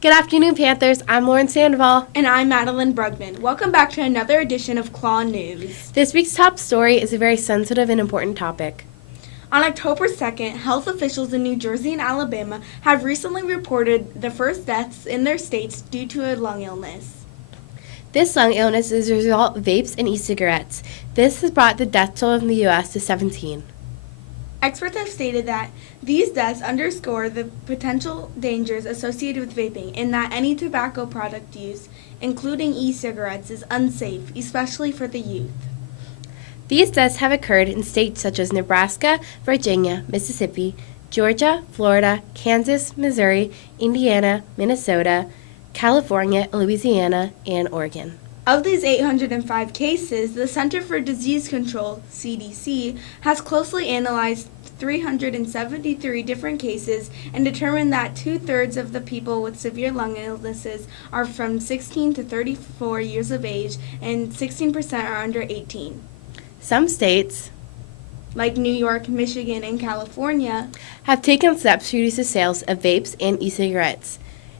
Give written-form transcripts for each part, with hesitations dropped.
Good afternoon, Panthers. I'm Lauren Sandoval. And I'm Madeline Brugman. Welcome back to another edition of KLAW News. This week's top story is a very sensitive and important topic. On October 2nd, health officials in New Jersey and Alabama have recently reported the first deaths in their states due to a lung illness. This lung illness is a result of vapes and e-cigarettes. This has brought the death toll in the U.S. to 17. Experts have stated that these deaths underscore the potential dangers associated with vaping and that any tobacco product use, including e-cigarettes, is unsafe, especially for the youth. These deaths have occurred in states such as Nebraska, Virginia, Mississippi, Georgia, Florida, Kansas, Missouri, Indiana, Minnesota, California, Louisiana, and Oregon. Of these 805 cases, the Center for Disease Control, CDC, has closely analyzed 373 different cases and determined that 2/3 of the people with severe lung illnesses are from 16 to 34 years of age and 16% are under 18. Some states, like New York, Michigan, and California, have taken steps to reduce the sales of vapes and e-cigarettes.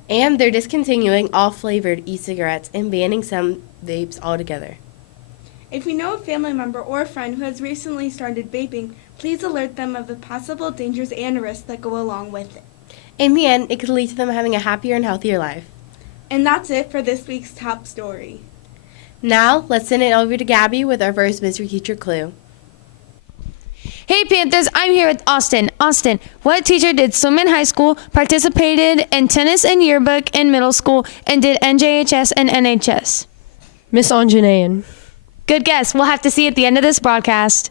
And they're discontinuing all flavored e-cigarettes and banning some vapes altogether. If you know a family member or a friend who has recently started vaping, please alert them of the possible dangers and risks that go along with it. In the end, it could lead to them having a happier and healthier life. And that's it for this week's top story. Now, let's send it over to Gabby with our first mystery teacher clue. Hey Panthers, I'm here with Austin. Austin, what teacher did swim in high school, participated in tennis and yearbook in middle school, and did NJHS and NHS? Miss Anjanayan. Good guess. We'll have to see at the end of this broadcast.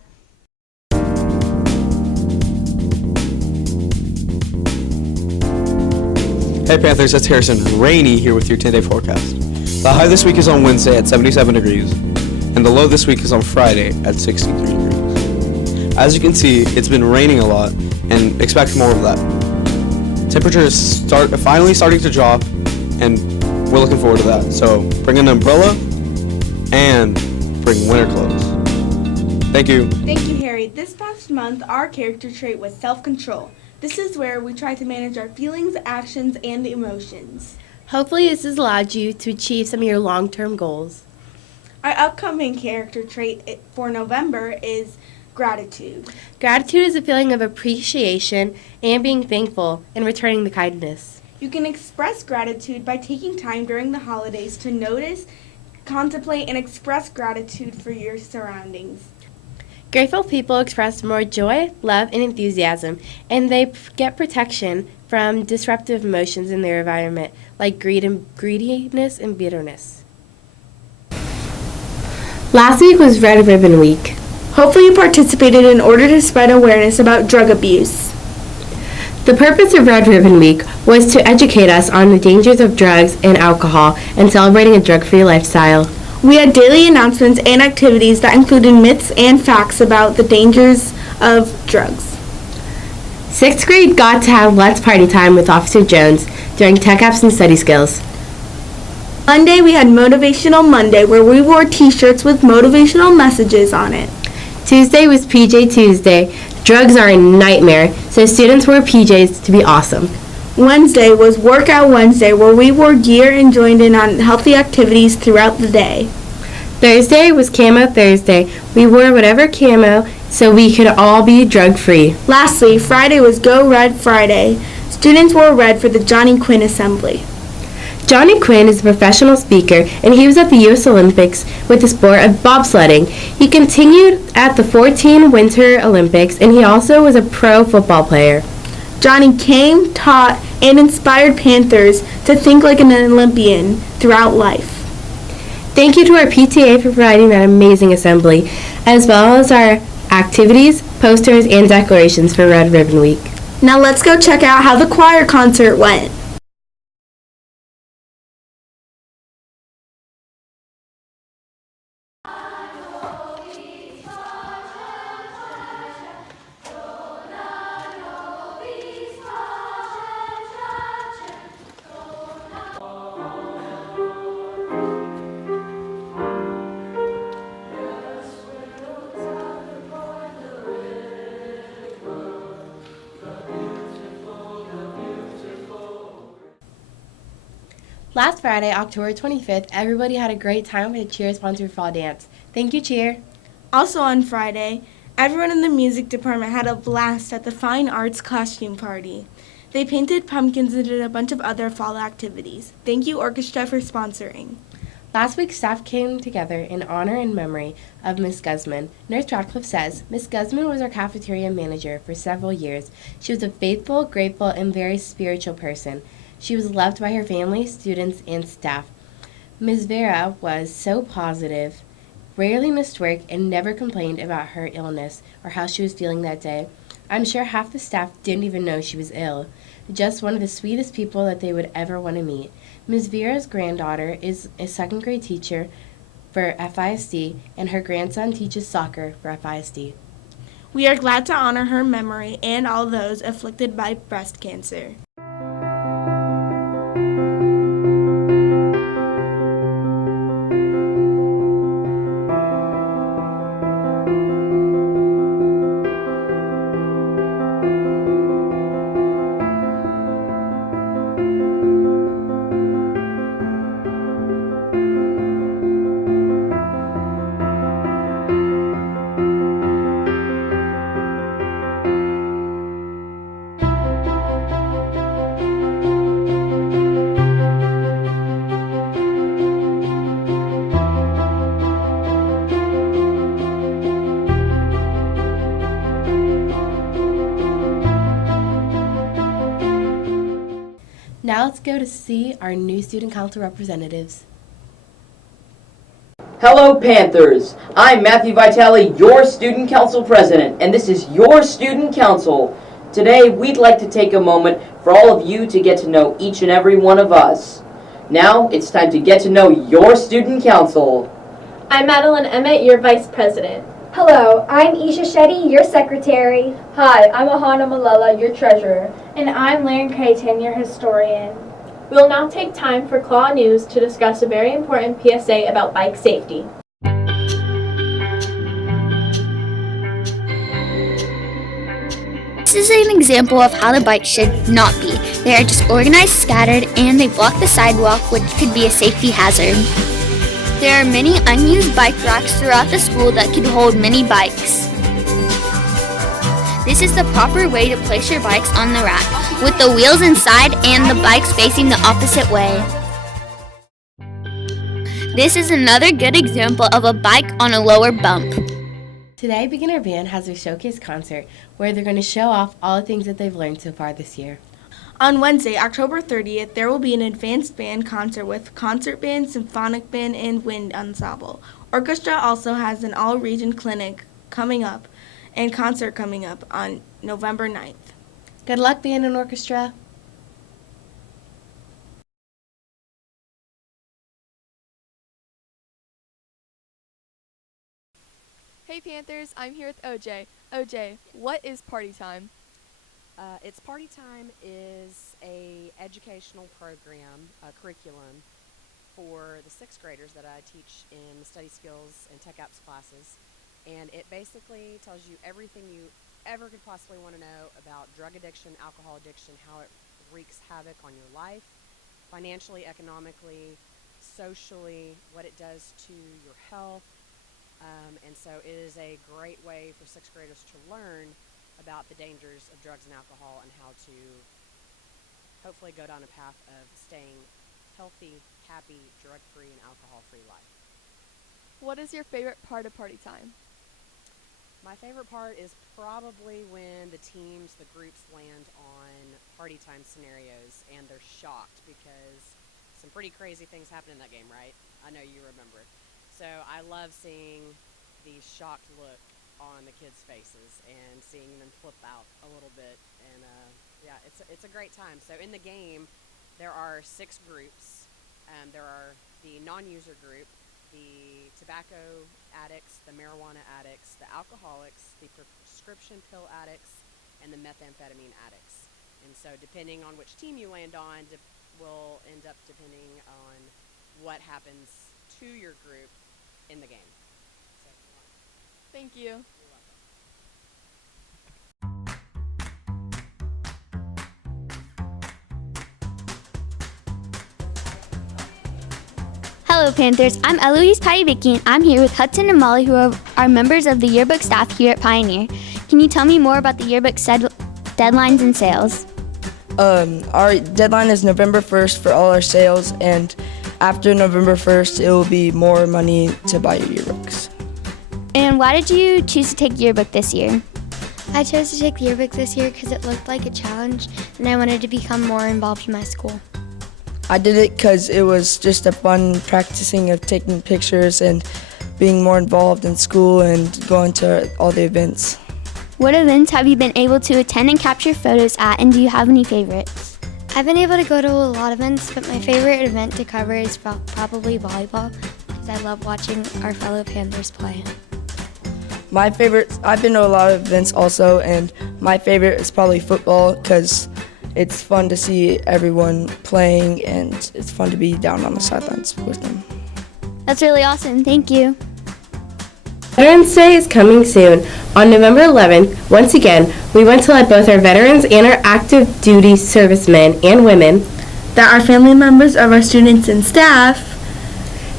Hey Panthers, it's Harrison. Rainy here with your 10-day forecast. The high this week is on Wednesday at 77 degrees, and the low this week is on Friday at 63 degrees. As you can see, it's been raining a lot, and expect more of that. Temperature is finally starting to drop, and we're looking forward to that. So bring an umbrella and bring winter clothes. Thank you. Thank you, Harry. This past month, our character trait was self-control. This is where we try to manage our feelings, actions, and emotions. Hopefully this has allowed you to achieve some of your long-term goals. Our upcoming character trait for November is gratitude. Gratitude is a feeling of appreciation and being thankful and returning the kindness. You can express gratitude by taking time during the holidays to notice, contemplate, and express gratitude for your surroundings. Grateful people express more joy, love, and enthusiasm, and they get protection from disruptive emotions in their environment, like greediness and bitterness. Last week was Red Ribbon Week. Hopefully you participated in order to spread awareness about drug abuse. The purpose of Red Ribbon Week was to educate us on the dangers of drugs and alcohol and celebrating a drug-free lifestyle. We had daily announcements and activities that included myths and facts about the dangers of drugs. 6th grade got to have Let's Party time with Officer Jones during Tech Apps and Study Skills. Monday we had Motivational Monday, where we wore t-shirts with motivational messages on it. Tuesday was PJ Tuesday. Drugs are a nightmare, so students wore PJs to be awesome. Wednesday was Workout Wednesday, where we wore gear and joined in on healthy activities throughout the day. Thursday was Camo Thursday. We wore whatever camo so we could all be drug-free. Lastly, Friday was Go Red Friday. Students wore red for the Johnny Quinn Assembly. Johnny Quinn is a professional speaker, and he was at the U.S. Olympics with the sport of bobsledding. He continued at the 14 Winter Olympics, and he also was a pro football player. Johnny came, taught, and inspired Panthers to think like an Olympian throughout life. Thank you to our PTA for providing that amazing assembly, as well as our activities, posters, and decorations for Red Ribbon Week. Now let's go check out how the choir concert went. Last Friday, October 25th, everybody had a great time at Cheer sponsored fall dance. Thank you, Cheer. Also on Friday, everyone in the music department had a blast at the Fine Arts costume party. They painted pumpkins and did a bunch of other fall activities. Thank you, orchestra, for sponsoring. Last week, staff came together in honor and memory of Miss Guzman. Nurse Radcliffe says, Miss Guzman was our cafeteria manager for several years. She was a faithful, grateful, and very spiritual person. She was loved by her family, students, and staff. Ms. Vera was so positive, rarely missed work, and never complained about her illness or how she was feeling that day. I'm sure half the staff didn't even know she was ill. Just one of the sweetest people that they would ever want to meet. Ms. Vera's granddaughter is a second grade teacher for FISD, and her grandson teaches soccer for FISD. We are glad to honor her memory and all those afflicted by breast cancer. Now let's go to see our new student council representatives. Hello, Panthers. I'm Matthew Vitale, your Student Council President, and this is your Student Council. Today, we'd like to take a moment for all of you to get to know each and every one of us. Now, it's time to get to know your Student Council. I'm Madeline Emmett, your Vice President. Hello, I'm Isha Shetty, your Secretary. Hi, I'm Ahana Malala, your Treasurer. And I'm Lauren Creighton, your Historian. We'll now take time for KLAW News to discuss a very important PSA about bike safety. This is an example of how the bikes should not be. They are disorganized, scattered, and they block the sidewalk, which could be a safety hazard. There are many unused bike racks throughout the school that could hold many bikes. This is the proper way to place your bikes on the rack, with the wheels inside and the bikes facing the opposite way. This is another good example of a bike on a lower bump. Today, Beginner Band has their showcase concert where they're going to show off all the things that they've learned so far this year. On Wednesday, October 30th, there will be an advanced band concert with concert band, symphonic band, and wind ensemble. Orchestra also has an all-region clinic coming up and concert coming up on November 9th. Good luck, band and orchestra. Hey Panthers, I'm here with OJ. OJ, what is party time? It's Party Time is a educational program, a curriculum for the sixth graders that I teach in the study skills and tech apps classes. And it basically tells you everything you ever could possibly want to know about drug addiction, alcohol addiction, how it wreaks havoc on your life, financially, economically, socially, what it does to your health. And so it is a great way for sixth graders to learn about the dangers of drugs and alcohol and how to hopefully go down a path of staying healthy, happy, drug-free, and alcohol-free life. What is your favorite part of party time? My favorite part is probably when the teams, the groups land on party time scenarios and they're shocked because some pretty crazy things happen in that game, right? I know you remember. So I love seeing the shocked look on the kids' faces and seeing them flip out a little bit. And yeah, it's a great time. So in the game, there are 6 groups. There are the non-user group, the tobacco addicts, the marijuana addicts, the alcoholics, the prescription pill addicts, and the methamphetamine addicts. And so depending on which team you land on will end up depending on what happens to your group in the game. So, Thank you. You're welcome. Hello, Panthers. I'm Eloise Patty-Vicky, and I'm here with Hudson and Molly, who are members of the yearbook staff here at Pioneer. Can you tell me more about the yearbook deadlines and sales? Our deadline is November 1st for all our sales, and after November 1st, it will be more money to buy your yearbooks. And why did you choose to take yearbook this year? I chose to take the yearbook this year because it looked like a challenge, and I wanted to become more involved in my school. I did it because it was just a fun practicing of taking pictures and being more involved in school and going to all the events. What events have you been able to attend and capture photos at, and do you have any favorites? I've been able to go to a lot of events, but my favorite event to cover is probably volleyball because I love watching our fellow Panthers play. My favorite, I've been to a lot of events also, and my favorite is probably football because it's fun to see everyone playing and it's fun to be down on the sidelines with them. That's really awesome. Thank you. Veterans Day is coming soon. On November 11th, once again, we want to let both our veterans and our active duty servicemen and women That are family members of our students and staff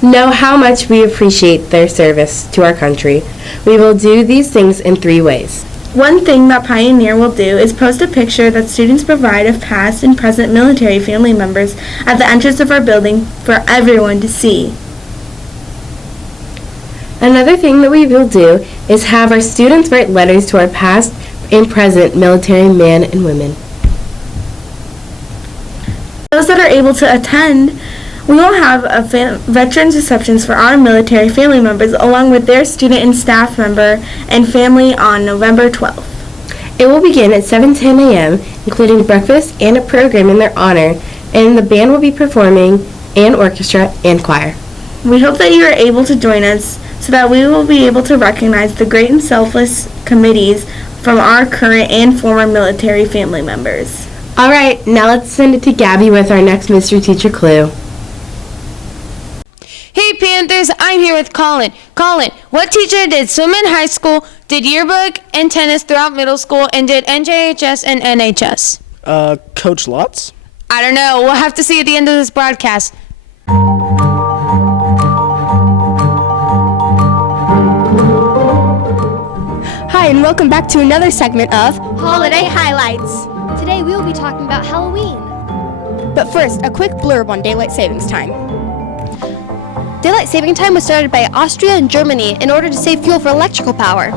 know how much we appreciate their service to our country. We will do these things in 3 ways. One thing that Pioneer will do is post a picture that students provide of past and present military family members at the entrance of our building for everyone to see. Another thing that we will do is have our students write letters to our past and present military men and women. Those that are able to attend, we will have a veterans receptions for our military family members along with their student and staff member and family on November 12th. It will begin at 7:10 a.m., including breakfast and a program in their honor, and the band will be performing, and orchestra and choir. We hope that you are able to join us so that we will be able to recognize the great and selfless committees from our current and former military family members. All right, now let's send it to Gabby with our next mystery teacher clue. Hey Panthers, I'm here with Colin. Colin, what teacher did swim in high school, did yearbook and tennis throughout middle school, and did NJHS and NHS? Coach Lotz? I don't know. We'll have to see at the end of this broadcast. Hi, and welcome back to another segment of Holiday Highlights. Today we will be talking about Halloween. But first, a quick blurb on daylight savings time. Daylight saving time was started by Austria and Germany in order to save fuel for electrical power.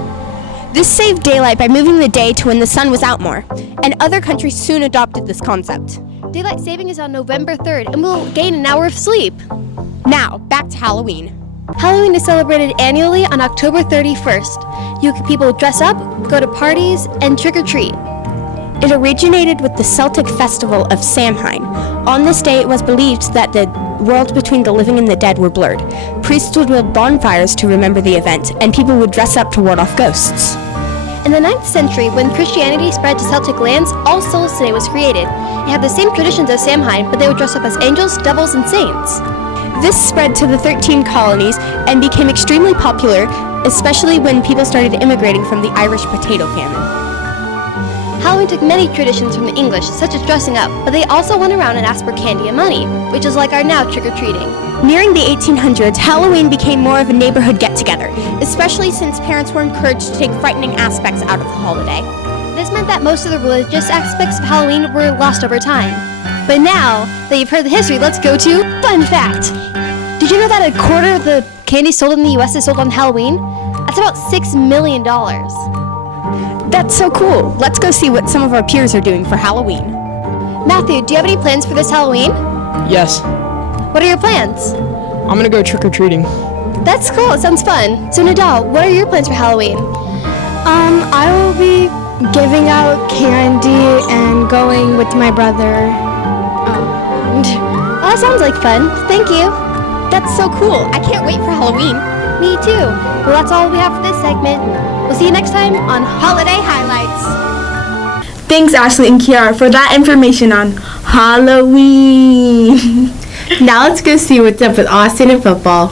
This saved daylight by moving the day to when the sun was out more, and other countries soon adopted this concept. Daylight saving is on November 3rd and will gain an hour of sleep. Now, back to Halloween. Halloween is celebrated annually on October 31st. People dress up, go to parties, and trick-or-treat. It originated with the Celtic festival of Samhain. On this day, it was believed that the worlds between the living and the dead were blurred. Priests would build bonfires to remember the event, and people would dress up to ward off ghosts. In the 9th century, when Christianity spread to Celtic lands, All Souls' Day was created. It had the same traditions as Samhain, but they would dress up as angels, devils, and saints. This spread to the 13 colonies and became extremely popular, especially when people started immigrating from the Irish potato famine. Halloween took many traditions from the English, such as dressing up, but they also went around and asked for candy and money, which is like our now trick-or-treating. Nearing the 1800s, Halloween became more of a neighborhood get-together, especially since parents were encouraged to take frightening aspects out of the holiday. This meant that most of the religious aspects of Halloween were lost over time. But now that you've heard the history, let's go to Fun Fact! Did you know that a quarter of the candy sold in the U.S. is sold on Halloween? That's about $6 million. That's so cool. Let's go see what some of our peers are doing for Halloween. Matthew, do you have any plans for this Halloween? Yes. What are your plans? I'm gonna go trick-or-treating. That's cool. It sounds fun. So Nadal, what are your plans for Halloween? I will be giving out candy and going with my brother. Well, that sounds like fun. Thank you. That's so cool. I can't wait for Halloween. Me too. Well, that's all we have for this segment. We'll see you next time on Holiday Highlights. Thanks, Ashley and Kiara, for that information on Halloween. Now let's go see what's up with Austin and football.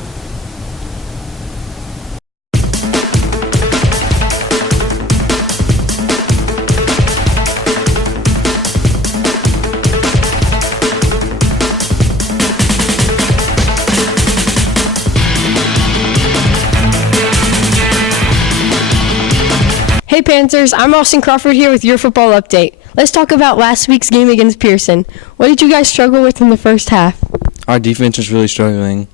Hey Panthers, I'm Austin Crawford here with your football update. Let's talk about last week's game against Pearson. What did you guys struggle with in the first half? Our defense was really struggling.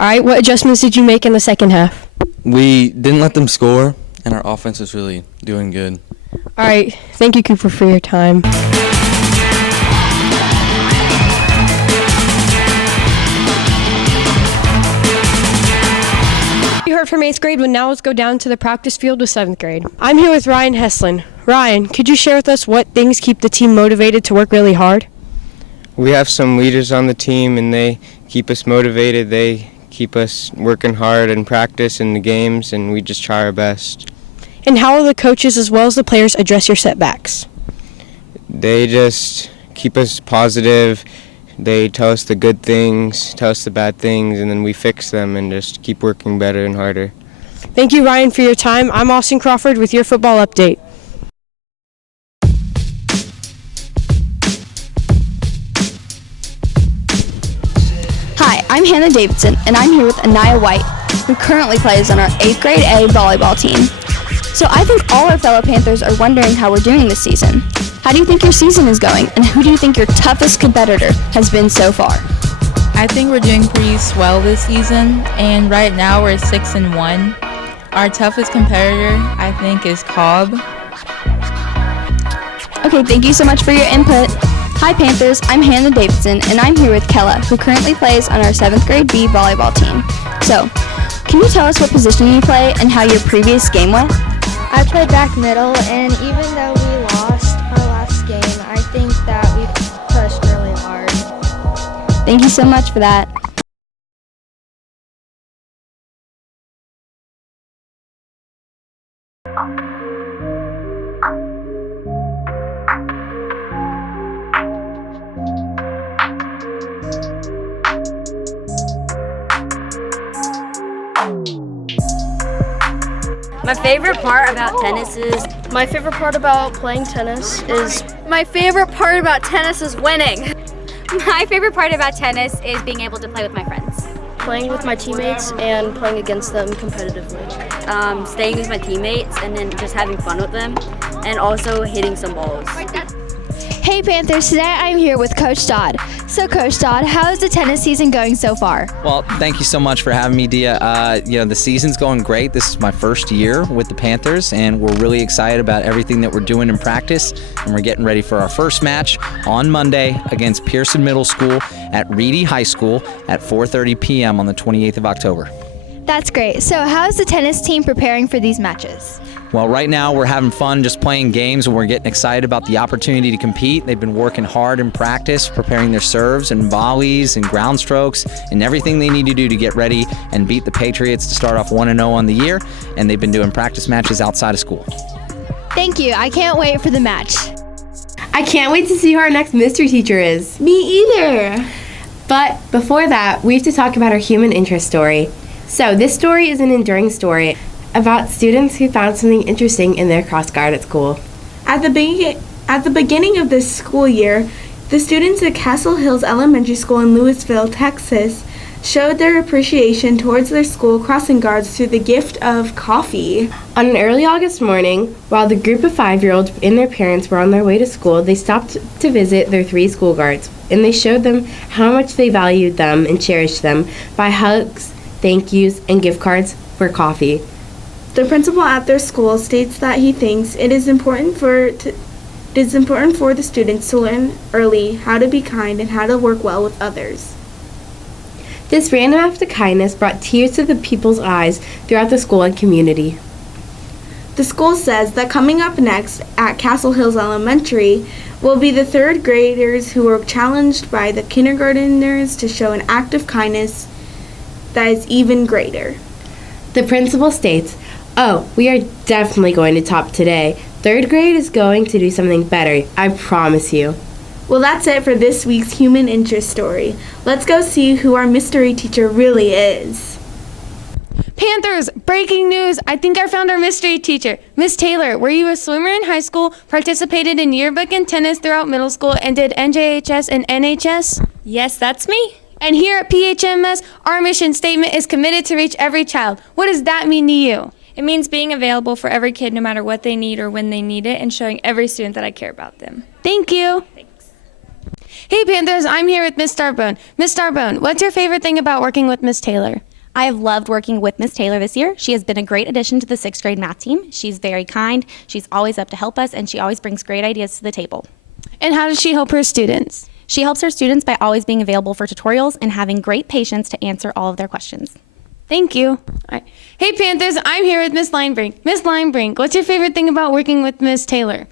Alright, what adjustments did you make in the second half? We didn't let them score, and our offense is really doing good. Alright, thank you Cooper for your time. You heard from 8th grade, but now let's go down to the practice field with 7th grade. I'm here with Ryan Heslin. Ryan, could you share with us what things keep the team motivated to work really hard? We have some leaders on the team, and they keep us motivated. They keep us working hard in practice and the games, and we just try our best. And how will the coaches as well as the players address your setbacks? They just keep us positive. They tell us the good things, tell us the bad things, and then we fix them and just keep working better and harder. Thank you, Ryan, for your time. I'm Austin Crawford with your football update. Hi, I'm Hannah Davidson, and I'm here with Anaya White, who currently plays on our 8th grade A volleyball team. So I think all our fellow Panthers are wondering how we're doing this season. How do you think your season is going, and who do you think your toughest competitor has been so far? I think we're doing pretty swell this season, and right now we're 6-1. Our toughest competitor, I think, is Cobb. Okay, thank you so much for your input. Hi Panthers, I'm Hannah Davidson, and I'm here with KLAW, who currently plays on our 7th grade B volleyball team. So, can you tell us what position you play and how your previous game went? I play back middle, and even though we lost our last game, I think that we pushed really hard. Thank you so much for that. My favorite part about tennis is My favorite part about playing tennis is My favorite part about tennis is winning. My favorite part about tennis is being able to play with my friends. playing with my teammates and playing against them competitively. Staying with my teammates and then just having fun with them, and also hitting some balls. Hey Panthers, today I'm here with Coach Dodd. So Coach Dodd, how is the tennis season going so far? Well, thank you so much for having me, Dia. The season's going great. This is my first year with the Panthers, and we're really excited about everything that we're doing in practice, and we're getting ready for our first match on Monday against Pearson Middle School at Reedy High School at 4:30 p.m. on the 28th of October. That's great. So how is the tennis team preparing for these matches? Well, right now we're having fun just playing games, and we're getting excited about the opportunity to compete. They've been working hard in practice, preparing their serves and volleys and ground strokes and everything they need to do to get ready and beat the Patriots to start off 1-0 on the year, and they've been doing practice matches outside of school. Thank you. I can't wait for the match. I can't wait to see who our next mystery teacher is. Me either. But before that, we have to talk about our human interest story. So this story is an enduring story about students who found something interesting in their cross guard at school. At the beginning of this school year, the students at Castle Hills Elementary School in Louisville, Texas, showed their appreciation towards their school crossing guards through the gift of coffee. On an early August morning, while the group of 5-year-olds and their parents were on their way to school, they stopped to visit their 3 school guards, and they showed them how much they valued them and cherished them by hugs, thank yous, and gift cards for coffee. The principal at their school states that he thinks it is important for the students to learn early how to be kind and how to work well with others. This random act of kindness brought tears to the people's eyes throughout the school and community. The school says that coming up next at Castle Hills Elementary will be the 3rd graders who were challenged by the kindergarteners to show an act of kindness that is even greater. The principal states, "Oh, we are definitely going to top today. 3rd grade is going to do something better, I promise you." Well, that's it for this week's human interest story. Let's go see who our mystery teacher really is. Panthers, breaking news. I think I found our mystery teacher. Miss Taylor, were you a swimmer in high school, participated in yearbook and tennis throughout middle school, and did NJHS and NHS? Yes, that's me. And here at PHMS, our mission statement is committed to reach every child. What does that mean to you? It means being available for every kid no matter what they need or when they need it, and showing every student that I care about them. Thank you. Thanks. Hey Panthers, I'm here with Miss Starbone. Miss Starbone, what's your favorite thing about working with Miss Taylor? I have loved working with Miss Taylor this year. She has been a great addition to the 6th grade math team. She's very kind, she's always up to help us, and she always brings great ideas to the table. And how does she help her students? She helps her students by always being available for tutorials and having great patience to answer all of their questions. Thank you. All right. Hey Panthers, I'm here with Miss Linebrink. Miss Linebrink, what's your favorite thing about working with Miss Taylor?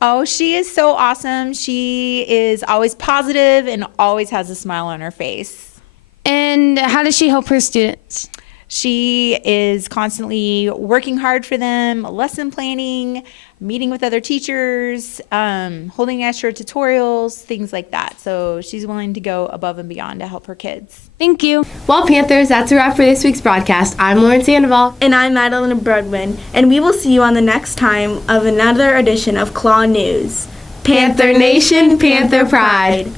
Oh, she is so awesome. She is always positive and always has a smile on her face. And how does she help her students? She is constantly working hard for them, lesson planning, meeting with other teachers, holding extra tutorials, things like that. So she's willing to go above and beyond to help her kids. Thank you. Well, Panthers, that's a wrap for this week's broadcast. I'm Lauren Sandoval. And I'm Madeline Broadwin. And we will see you on the next time of another edition of KLAW News. Panther Nation, Panther Pride.